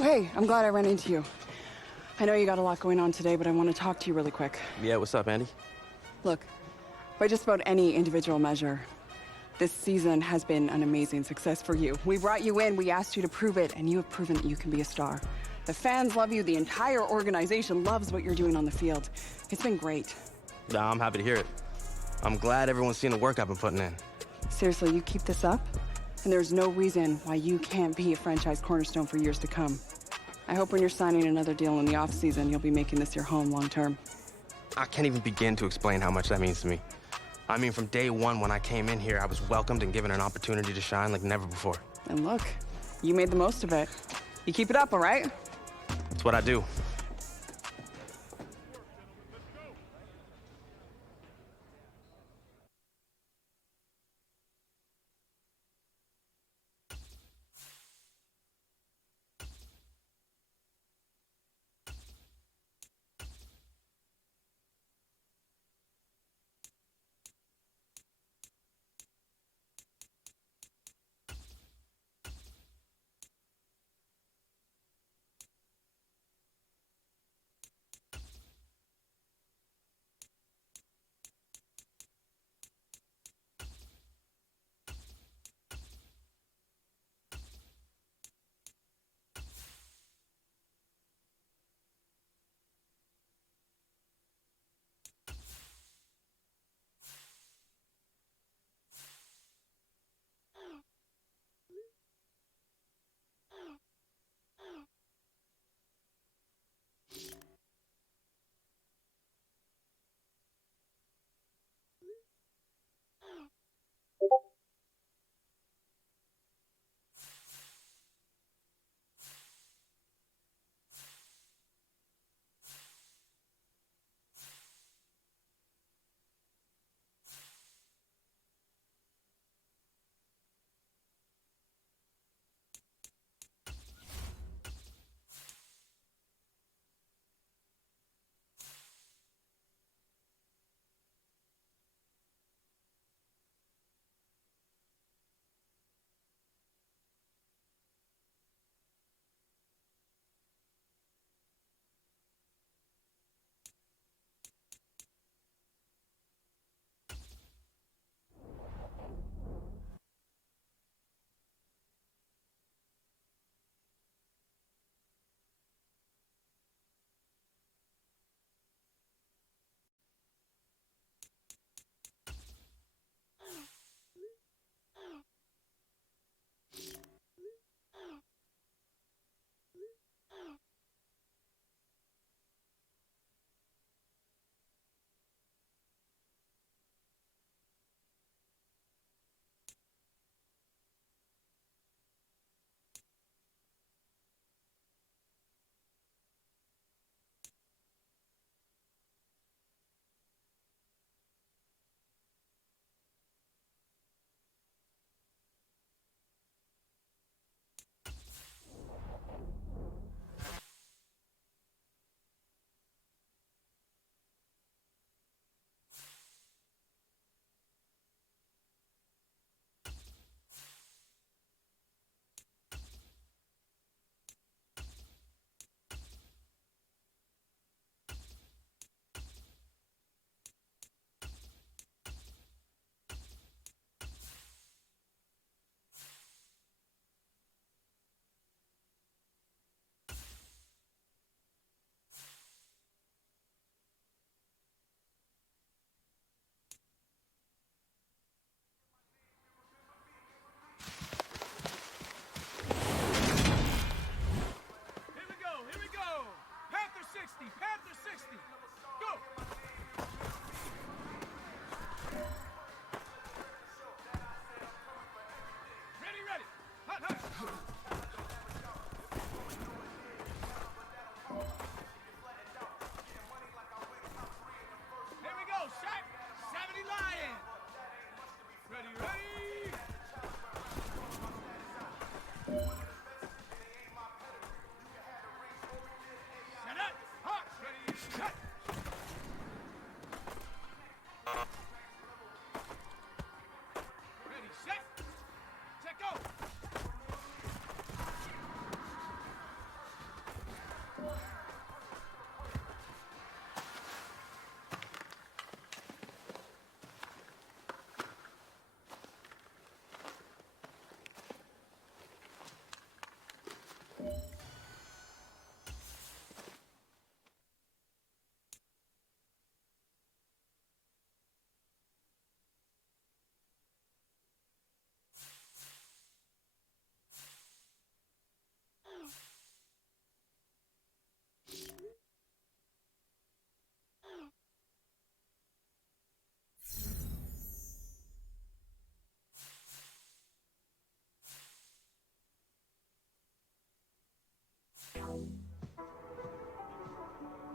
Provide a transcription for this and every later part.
Oh, hey, I'm glad I ran into you. I know you got a lot going on today, but I want to talk to you really quick. Yeah, what's up, Andy? Look, by just about any individual measure, this season has been an amazing success for you. We brought you in, we asked you to prove it, and you have proven that you can be a star. The fans love you, the entire organization loves what you're doing on the field. It's been great. Yeah, I'm happy to hear it. I'm glad everyone's seen the work I've been putting in. Seriously, you keep this up, and there's no reason why you can't be a franchise cornerstone for years to come. I hope when you're signing another deal in the off-season, you'll be making this your home long-term. I can't even begin to explain how much that means to me. I mean, from day one when I came in here, I was welcomed and given an opportunity to shine like never before. And look, you made the most of it. You keep it up, all right? It's what I do.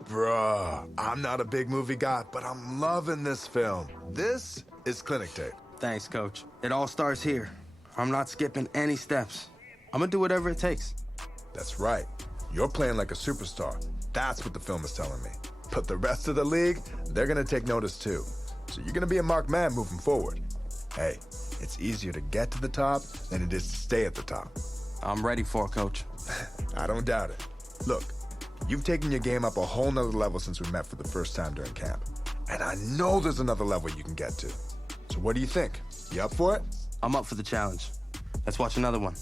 Bruh, I'm not a big movie guy, but I'm loving this film. This is Clinic Tape. Thanks, Coach. It all starts here. I'm not skipping any steps. I'm gonna do whatever it takes. That's right. You're playing like a superstar. That's what the film is telling me. But the rest of the league, they're gonna take notice too. So you're gonna be a marked man moving forward. Hey, it's easier to get to the top than it is to stay at the top. I'm ready for it, Coach. I don't doubt it. Look, you've taken your game up a whole nother level since we met for the first time during camp. And I know there's another level you can get to. So what do you think? You up for it? I'm up for the challenge. Let's watch another one.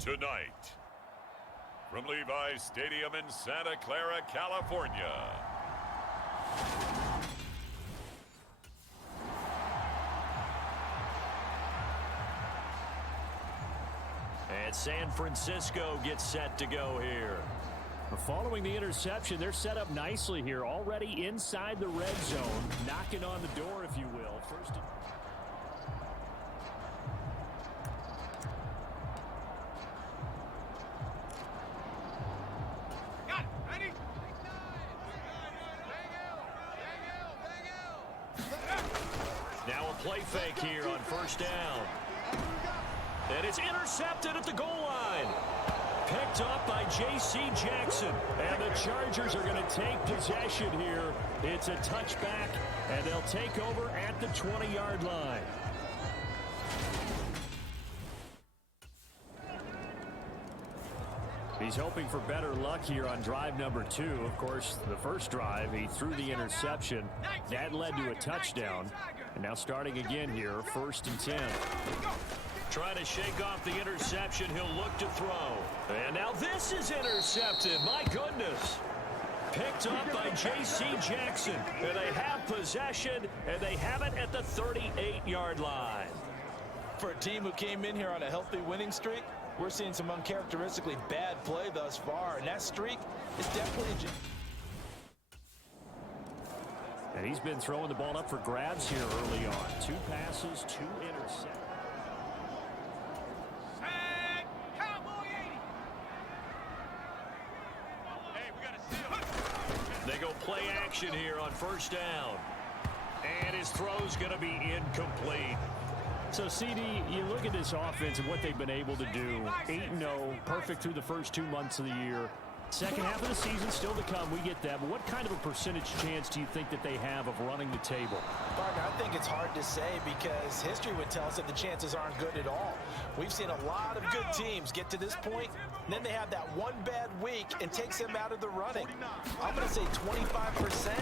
Tonight, from Levi's Stadium in Santa Clara, California. And San Francisco gets set to go here. Following the interception, they're set up nicely here, already inside the red zone, knocking on the door, if you will. First. Now a play fake here on first down. And it's intercepted at the goal line. Picked up by J.C. Jackson. And the Chargers are going to take possession here. It's a touchback, and they'll take over at the 20-yard line. He's hoping for better luck here on drive number 2. Of course, the first drive, he threw the interception. That led to a touchdown. And now starting again here, 1st and 10. Trying to shake off the interception. He'll look to throw. And now this is intercepted. My goodness. Picked up by J.C. Jackson. And they have possession, and they have it at the 38-yard line. For a team who came in here on a healthy winning streak, we're seeing some uncharacteristically bad play thus far, and that streak is definitely and he's been throwing the ball up for grabs here early on. 2 passes, 2 interceptions. They go play action here on first down. And his throw's going to be incomplete. So, CD, you look at this offense and what they've been able to do. 8-0, perfect through the first 2 months of the year. Second half of the season still to come. We get that. But what kind of a percentage chance do you think that they have of running the table? Parker, I think it's hard to say because history would tell us that the chances aren't good at all. We've seen a lot of good teams get to this point, and then they have that one bad week and takes them out of the running. I'm going to say 25%,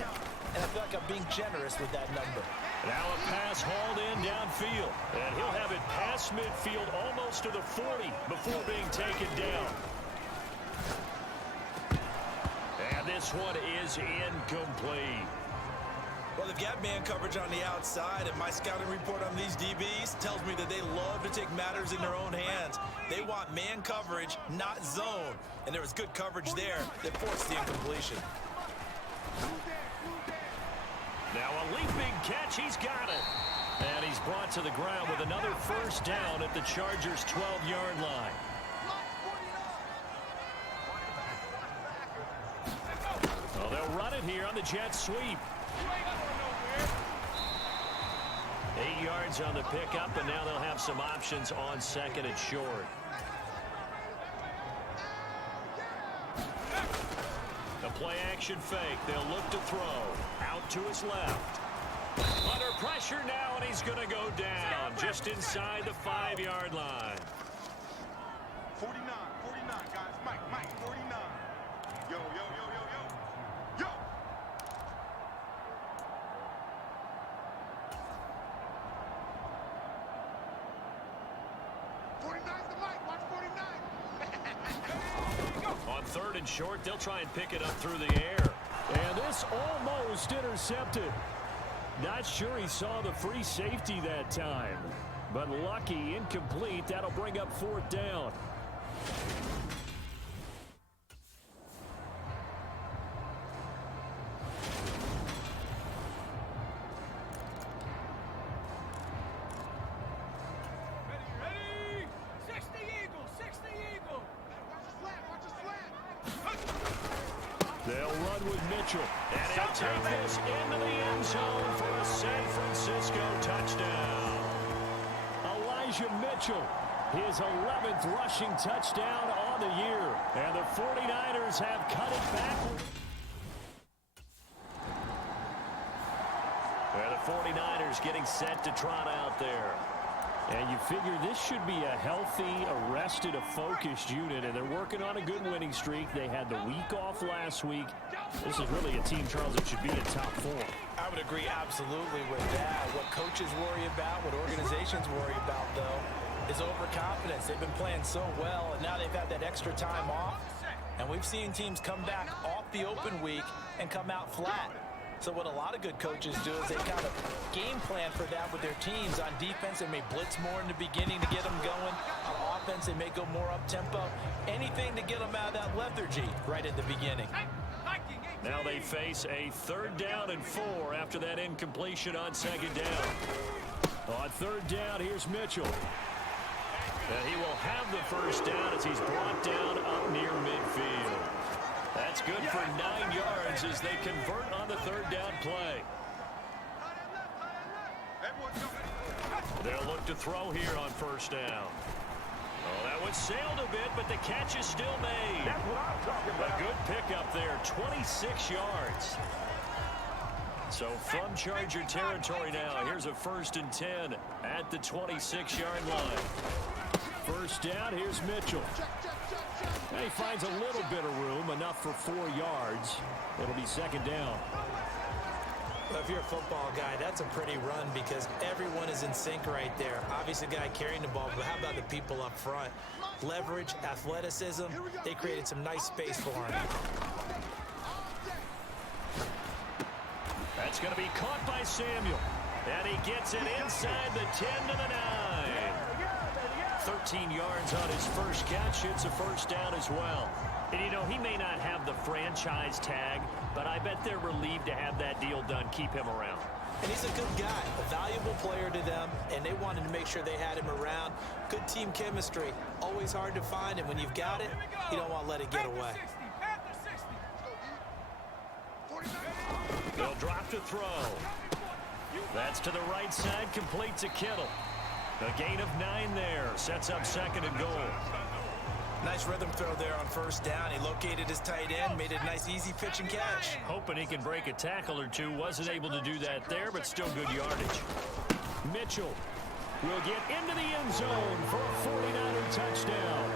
and I feel like I'm being generous with that number. Now a pass hauled in downfield, and he'll have it past midfield almost to the 40 before being taken down. And this one is incomplete. Well, they've got man coverage on the outside, and my scouting report on these DBs tells me that they love to take matters in their own hands. They want man coverage, not zone. And there was good coverage there that forced the incompletion. Now a leaping catch, he's got it. And he's brought to the ground with another first down at the Chargers' 12-yard line. Well, they'll run it here on the jet sweep. 8 yards on the pickup, and now they'll have some options on second and short. The play action fake. They'll look to throw. Out to his left. Under pressure now, and he's going to go down just inside the 5-yard line. 49, guys. Mike, 49. Yo. 49's the mic. Watch 49. On third and short, they'll try and pick it up through the air. And this almost intercepted. Not sure he saw the free safety that time. But lucky, incomplete. That'll bring up 4th down. Ready? 60 Eagle, 60 Eagle. Watch the slant. They'll run with Mitchell. And he'll take this into the end zone for a San Francisco touchdown. Mitchell, his 11th rushing touchdown on the year. And the 49ers have cut it back. And the 49ers getting set to trot out there. And you figure this should be a healthy, arrested, a focused unit, and they're working on a good winning streak. They had the week off last week. This is really a team, Charles, that should be in top 4. I would agree absolutely with that. What coaches worry about, what organizations worry about, though, is overconfidence. They've been playing so well, and now they've had that extra time off. And we've seen teams come back off the open week and come out flat. So what a lot of good coaches do is they kind of game plan for that with their teams. On defense, they may blitz more in the beginning to get them going. On offense, they may go more up-tempo. Anything to get them out of that lethargy right at the beginning. Now they face a 3rd down and 4 after that incompletion on 2nd down. On 3rd down, here's Mitchell. And he will have the 1st down as he's brought down up near midfield. That's good for 9 yards as they convert on the 3rd down play. They'll look to throw here on 1st down. Oh, that one sailed a bit, but the catch is still made. That's what I'm talking about. A good pickup there, 26 yards. So from Charger territory now, here's a 1st and 10 at the 26-yard line. 1st down, here's Mitchell. And he finds a little bit of room, enough for 4 yards. It'll be 2nd down. Well, if you're a football guy, that's a pretty run because everyone is in sync right there. Obviously, the guy carrying the ball, but how about the people up front? Leverage, athleticism, they created some nice space for him. That's going to be caught by Samuel. And he gets it inside the 10 to the 9. 13 yards on his first catch. It's a 1st down as well. And, you know, he may not have the franchise tag, but I bet they're relieved to have that deal done, keep him around. And he's a good guy, a valuable player to them, and they wanted to make sure they had him around. Good team chemistry, always hard to find, and when you've got it, you don't want to let it get away. They'll drop to throw. That's to the right side, complete to Kittle. A gain of 9 there, sets up 2nd and goal. Nice rhythm throw there on 1st down. He located his tight end, made it a nice easy pitch and catch. Hoping he can break a tackle or two. Wasn't able to do that there, but still good yardage. Mitchell will get into the end zone for a 49er touchdown.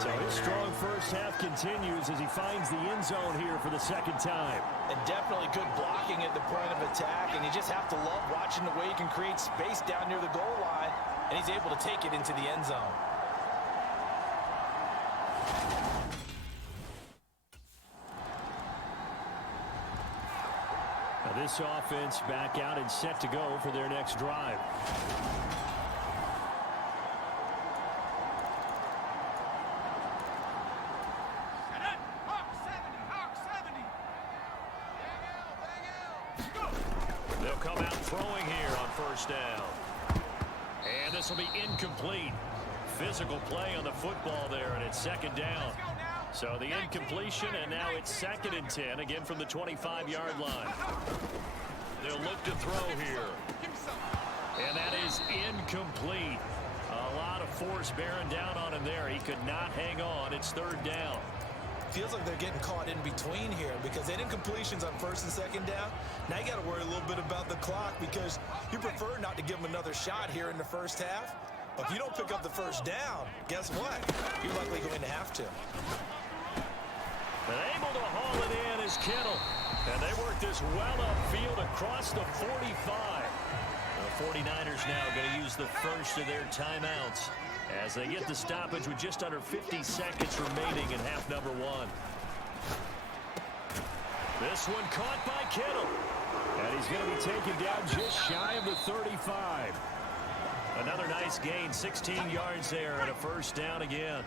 So his strong first half continues as he finds the end zone here for the 2nd time. And definitely good blocking at the point of attack, and you just have to love watching the way he can create space down near the goal line, and he's able to take it into the end zone. Now this offense back out and set to go for their next drive. They'll come out throwing here on 1st down. And this will be incomplete. Physical play on the football there, and it's 2nd down. So the incompletion, and now it's 2nd and 10, again from the 25-yard line. They'll look to throw here. And that is incomplete. A lot of force bearing down on him there. He could not hang on. It's 3rd down. Feels like they're getting caught in between here because they did incompletions on 1st and 2nd down. Now you got to worry a little bit about the clock because you prefer not to give them another shot here in the first half. But if you don't pick up the 1st down, guess what? You're likely going to have to. And able to haul it in is Kittle. And they work this well upfield across the 45. The 49ers now going to use the first of their timeouts as they get the stoppage with just under 50 seconds remaining in half number 1. This one caught by Kittle. And he's going to be taken down just shy of the 35. Another nice gain, 16 yards there, and a first down again.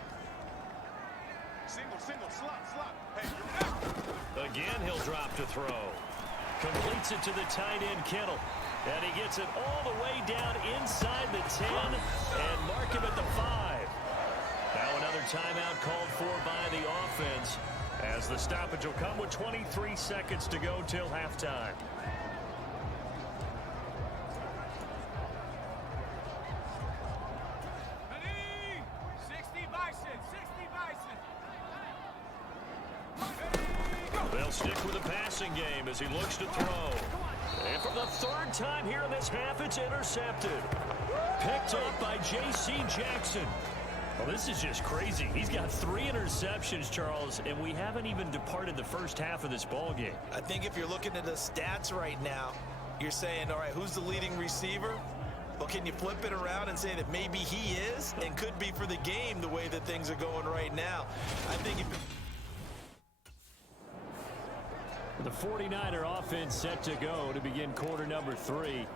Single, slot. Hey, Again, he'll drop to throw. Completes it to the tight end, Kittle. And he gets it all the way down inside the 10 and mark him at the 5. Now another timeout called for by the offense, as the stoppage will come with 23 seconds to go till halftime. ready? 60 Bison. They'll stick with the passing game as he looks to throw. And for the third time here in this half, it's intercepted. Picked up by J.C. Jackson. Well, this is just crazy. He's got 3 interceptions, Charles, and we haven't even departed the first half of this ball game. I think if you're looking at the stats right now, you're saying, all right, who's the leading receiver? Well, can you flip it around and say that maybe he is and could be for the game the way that things are going right now? I think if The 49er offense set to go to begin quarter number 3.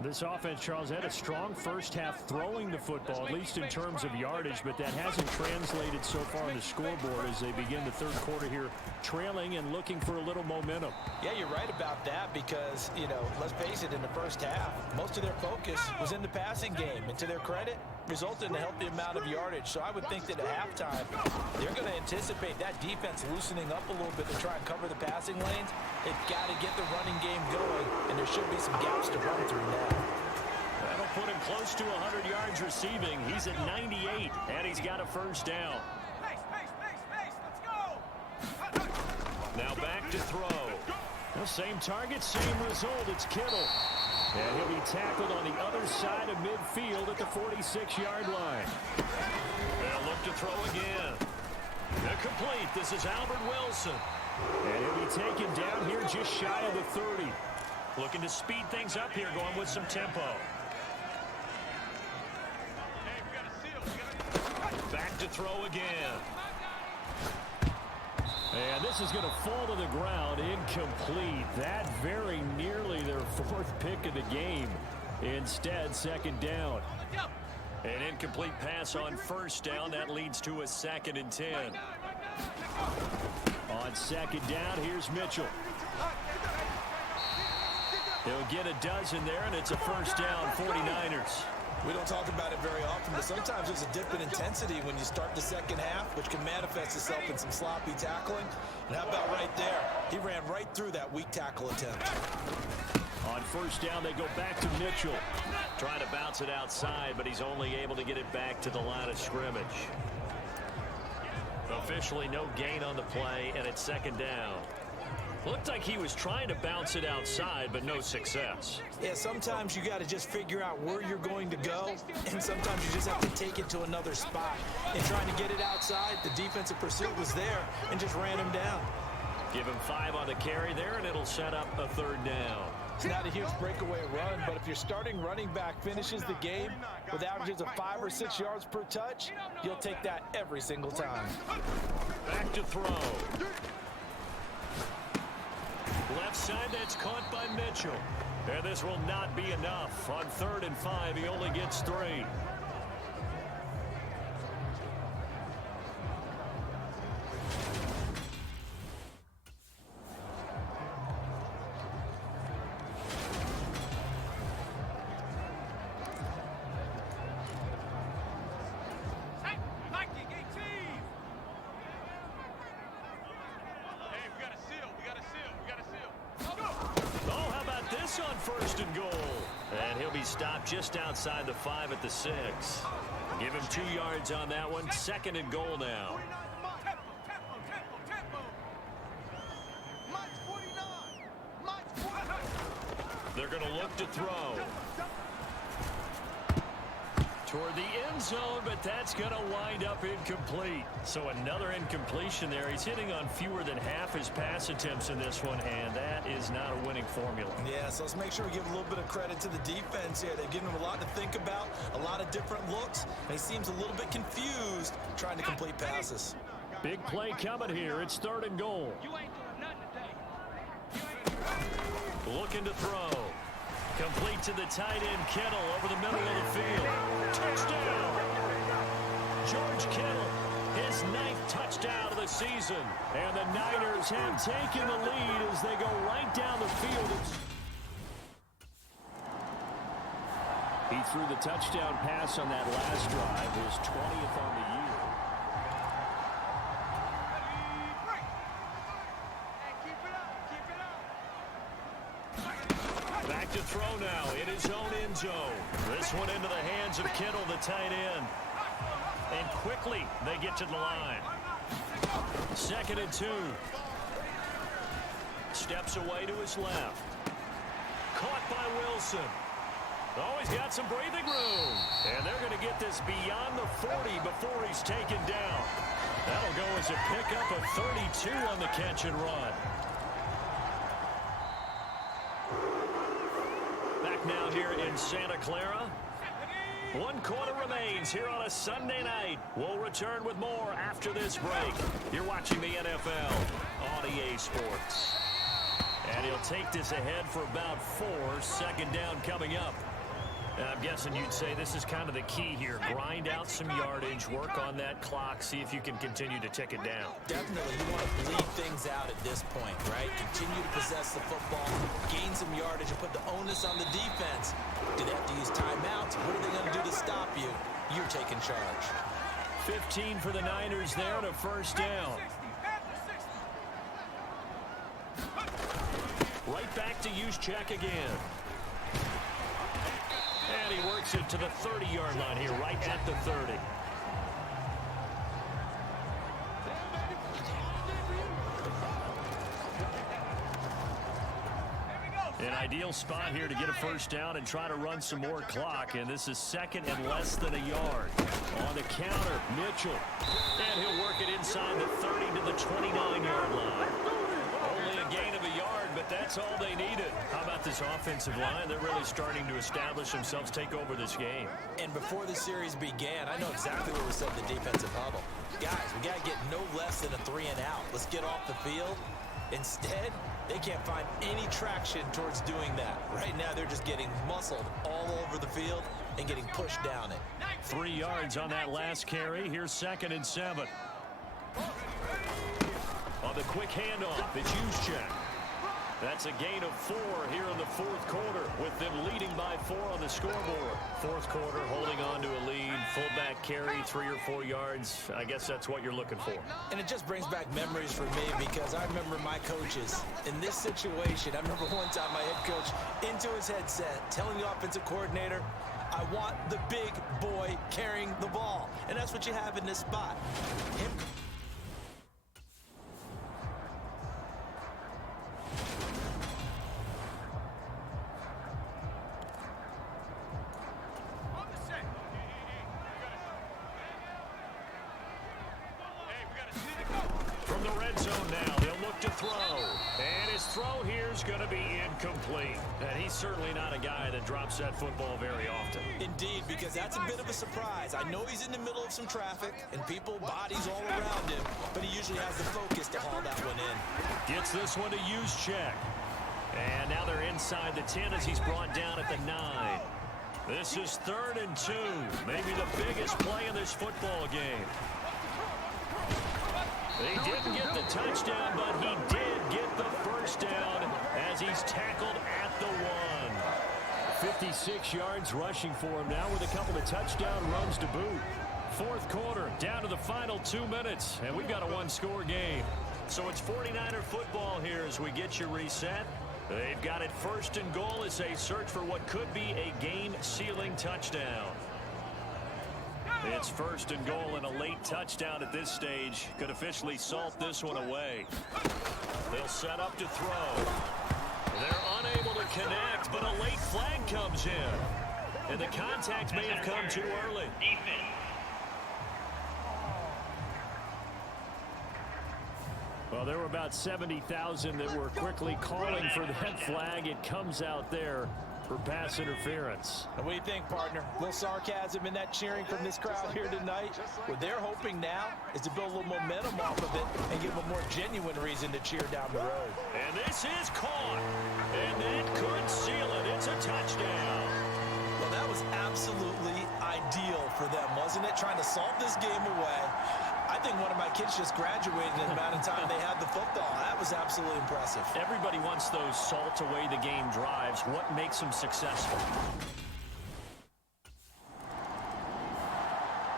This offense, Charles, had a strong first half throwing the football, at least in terms of yardage, but that hasn't translated so far on the scoreboard as they begin the third quarter here, trailing and looking for a little momentum. Yeah, you're right about that because, you know, let's face it, in the first half, most of their focus was in the passing game. And to their credit, resulted in a healthy amount of yardage. So I would think that at halftime, they're going to anticipate that defense loosening up a little bit to try and cover the passing lanes. They've got to get the running game going, and there should be some gaps to run through now. That'll put him close to 100 yards receiving. He's at 98, and he's got a first down. Pace, let's go. Now back to throw. Well, same target, same result. It's Kittle. And he'll be tackled on the other side of midfield at the 46-yard line. They'll look to throw again. Incomplete. This is Albert Wilson. And he'll be taken down here just shy of the 30. Looking to speed things up here, going with some tempo. Back to throw again. And this is going to fall to the ground, incomplete. That very nearly their 4th pick of the game. Instead, second down. An incomplete pass on first down. That leads to a 2nd and 10. On second down, here's Mitchell. He'll get a dozen there, and it's a first down, 49ers. We don't talk about it very often, but sometimes there's a dip in intensity when you start the second half, which can manifest itself in some sloppy tackling. And how about right there? He ran right through that weak tackle attempt. On first down, they go back to Mitchell. Trying to bounce it outside, but he's only able to get it back to the line of scrimmage. Officially no gain on the play, and it's second down. Looked like he was trying to bounce it outside, but no success. Yeah, sometimes you got to just figure out where you're going to go, and sometimes you just have to take it to another spot. And trying to get it outside, the defensive pursuit was there and just ran him down. Give him 5 on the carry there, and it'll set up a third down. It's not a huge breakaway run, but if your starting running back finishes the game with averages of 5 or 6 yards per touch, you'll take that every single time. Back to throw. Left side, that's caught by Mitchell. And this will not be enough. On 3rd and 5, he only gets 3. On 1st and goal. And he'll be stopped just outside the 5 at the 6. Give him 2 yards on that one. 2nd and goal now. They're going to look to throw. Toward the end zone, but that's going to wind up incomplete. So another incompletion there. He's hitting on fewer than half his pass attempts in this one, and that is not a winning formula. Yeah, so let's make sure we give a little bit of credit to the defense here. They've given him a lot to think about, a lot of different looks, and he seems a little bit confused trying to complete passes. Big play coming here. It's 3rd and goal. You ain't doing nothing today. Looking to throw. Complete to the tight end, Kittle, over the middle of the field. Touchdown! George Kittle, his 9th touchdown of the season. And the Niners have taken the lead as they go right down the field. He threw the touchdown pass on that last drive, his 20th on the year. Back to throw now in his own end zone. This one into the hands of Kittle, the tight end. And quickly they get to the line. 2nd and 2. Steps away to his left. Caught by Wilson. Oh, he's got some breathing room. And they're going to get this beyond the 40 before he's taken down. That'll go as a pickup of 32 on the catch and run. Back now here in Santa Clara. 1 quarter remains here on a Sunday night. We'll return with more after this break. You're watching the NFL on EA Sports. And he'll take this ahead for about 4. 2nd down coming up. I'm guessing you'd say this is kind of the key here. Grind out some yardage, work on that clock, see if you can continue to tick it down. Definitely, you want to bleed things out at this point, right? Continue to possess the football, gain some yardage, and put the onus on the defense. Do they have to use timeouts? What are they going to do to stop you? You're taking charge. 15 for the Niners there and a 1st down. Right back to Juszczyk again. And he works it to the 30-yard line here, right at the 30. An ideal spot here to get a 1st down and try to run some more clock. And this is 2nd and less than a yard. On the counter, Mitchell. And he'll work it inside the 30 to the 29-yard line. Only a gain of a yard, but that's all they needed. How about this offensive line? They're really starting to establish themselves, take over this game. And before the series began, I know exactly where we set the defensive huddle. Guys, we got to get no less than a 3 and out. Let's get off the field. Instead, they can't find any traction towards doing that. Right now, they're just getting muscled all over the field and getting pushed down it. 3 yards on that last carry. Here's 2nd and 7. On the quick handoff, it's Juszczyk. That's a gain of 4 here in the 4th quarter, with them leading by 4 on the scoreboard. 4th quarter, holding on to a lead, fullback carry, 3 or 4 yards. I guess that's what you're looking for. And it just brings back memories for me, because I remember my coaches in this situation. I remember one time my head coach into his headset telling the offensive coordinator, I want the big boy carrying the ball. And that's what you have in this spot. From the red zone now, they'll look to throw. And his throw here is going to be incomplete. And he's certainly not a guy that drops that football very often. Indeed, because that's a bit of a surprise. I know he's in the middle of some traffic and people, bodies all around him, but he usually has the focus to haul that one in. Gets this one to Juszczyk. And now they're inside the 10 as he's brought down at the 9. This is 3rd and 2. Maybe the biggest play in this football game. He didn't get the touchdown, but he did get the 1st down as he's tackled at the 1. 56 yards rushing for him now with a couple of touchdown runs to boot. 4th quarter, down to the final 2 minutes, and we've got a 1-score game. So it's 49er football here as we get you reset. They've got it 1st and goal as they search for what could be a game-sealing touchdown. It's 1st and goal, and a late touchdown at this stage could officially salt this one away. They'll set up to throw. They're unable to connect, but a late flag comes in. And the contact may have come too early. Well, there were about 70,000 that were quickly calling for that flag. It comes out there for pass interference. And what do you think, partner? A little sarcasm in that cheering from this crowd here tonight. What they're hoping now is to build a little momentum off of it and give them a more genuine reason to cheer down the road. And this is caught. And that could seal it. It's a touchdown. Well, that was absolutely ideal for them, wasn't it? Trying to salt this game away. I think one of my kids just graduated in the amount of time they had the football. That was absolutely impressive. Everybody wants those salt away the game drives. What makes them successful?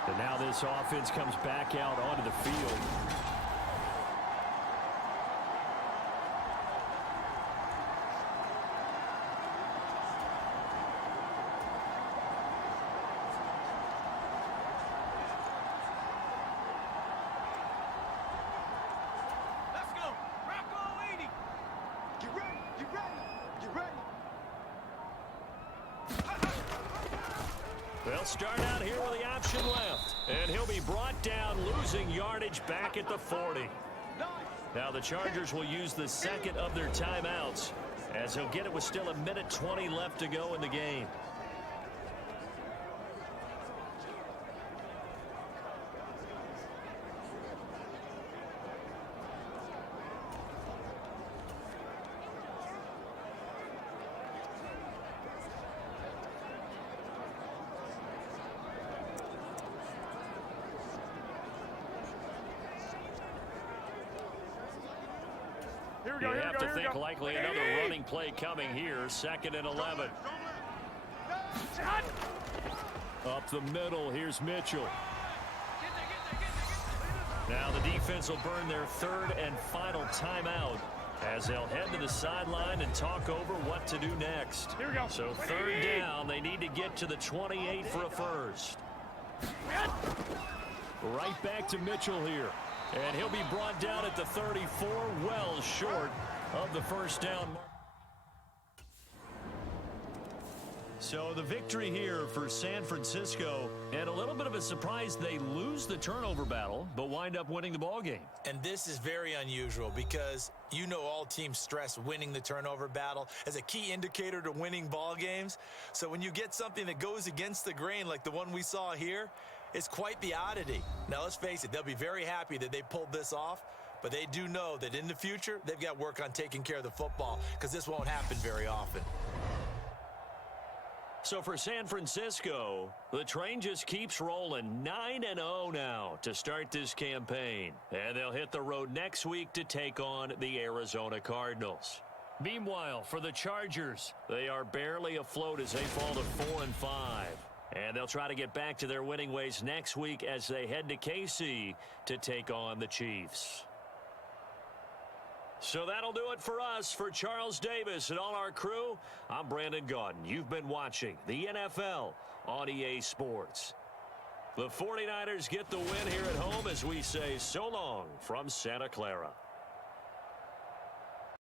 And now this offense comes back out onto the field. Let's go. Rocco 80. Get ready. Get ready. Get ready. They'll start out here with the option left. And he'll be brought down, losing yardage back at the 40. Now the Chargers will use the second of their timeouts, as he'll get it with still 1:20 left to go in the game. You have to think likely another running play coming here. 2nd and 11. Up the middle, here's Mitchell. Now the defense will burn their 3rd and final timeout as they'll head to the sideline and talk over what to do next. Here we go. So 3rd down, they need to get to the 28 for a first. Right back to Mitchell here. And he'll be brought down at the 34, well short of the first down mark. So the victory here for San Francisco, and a little bit of a surprise, they lose the turnover battle, but wind up winning the ball game. And this is very unusual because you know all teams stress winning the turnover battle as a key indicator to winning ball games. So when you get something that goes against the grain like the one we saw here, it's quite the oddity. Now, let's face it, they'll be very happy that they pulled this off, but they do know that in the future, they've got work on taking care of the football because this won't happen very often. So for San Francisco, the train just keeps rolling. 9-0 now to start this campaign. And they'll hit the road next week to take on the Arizona Cardinals. Meanwhile, for the Chargers, they are barely afloat as they fall to 4-5. And they'll try to get back to their winning ways next week as they head to KC to take on the Chiefs. So that'll do it for us. For Charles Davis and all our crew, I'm Brandon Gaudin. You've been watching the NFL on EA Sports. The 49ers get the win here at home as we say so long from Santa Clara.